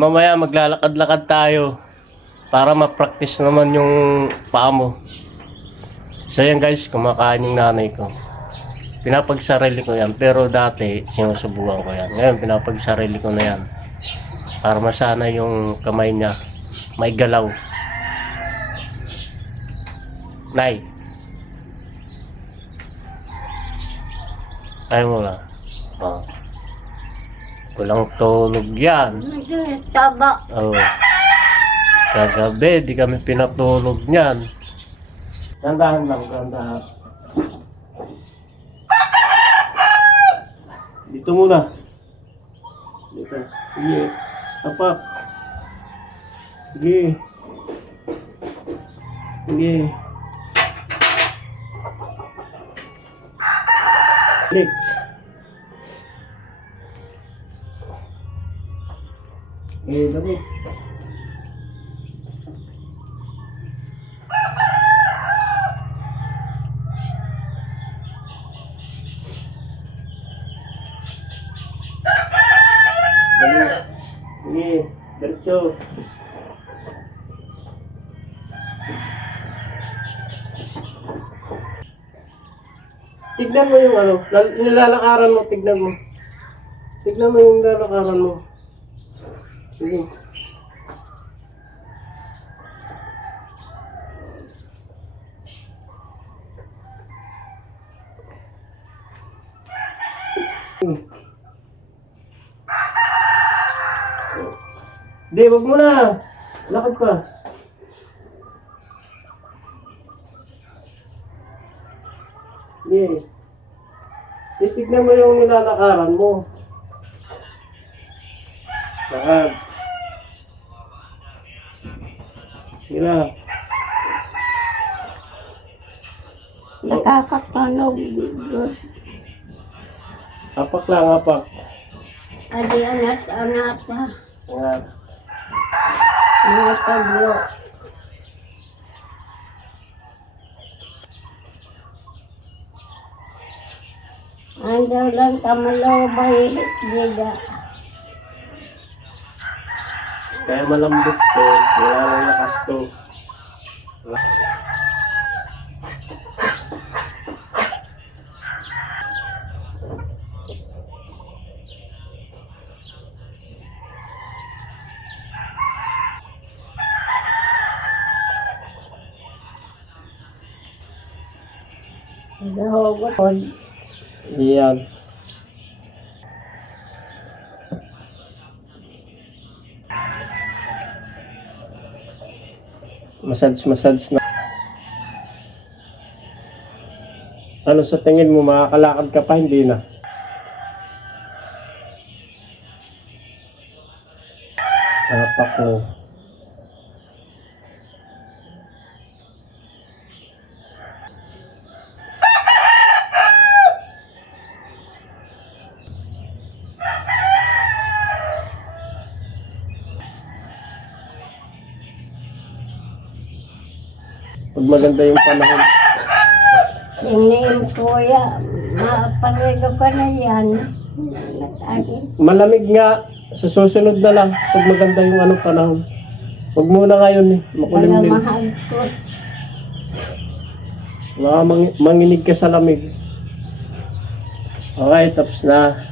Mamaya maglalakad-lakad tayo para ma-practice naman yung paa mo. So yan guys, kumakain yung nanay ko. Pinapagsarili ko yan, pero dati sinusubukan ko yan. Ngayon pinapagsarili ko na yan para masana yung kamay niya may galaw. Nay, ayaw mo na. Oh. Kulang tulog yan. Taba. Oh. Kagabi, di kami pinatulog niyan. Gandahan lang, gandahan. Dito muna. Dito. Sige. Tapak. Sige. Sige. Balik. Sige, balik. Sige, diretso. Tignan mo yung ano, nilalakaran mo, tignan mo. Tignan mo yung nilalakaran mo. Sige. Hindi, wag mo na. Lakad ka. Hindi. Titignan mo yung nilalakaran mo. Lakad. Sige. Nakakatanog. Apak lang, apak. Adi anak pa. Yan. Mga tablo. Andaw lang kamalaw bahilit biga. Kaya malambot to. Wala nang lakas to. Nagahugot. Yan. Massage na. Ano sa tingin mo, makakalakad ka pa? Hindi na. Apak mo. Pag maganda yung panahon. Tingnan kuya, mapaligo ka na yan. Malamig nga. Sa susunod na lang. Pag maganda yung anong panahon. Huwag muna ngayon eh. Makulimlim. Mahal ko. Baka manginig ka sa lamig. Okay, tapos na.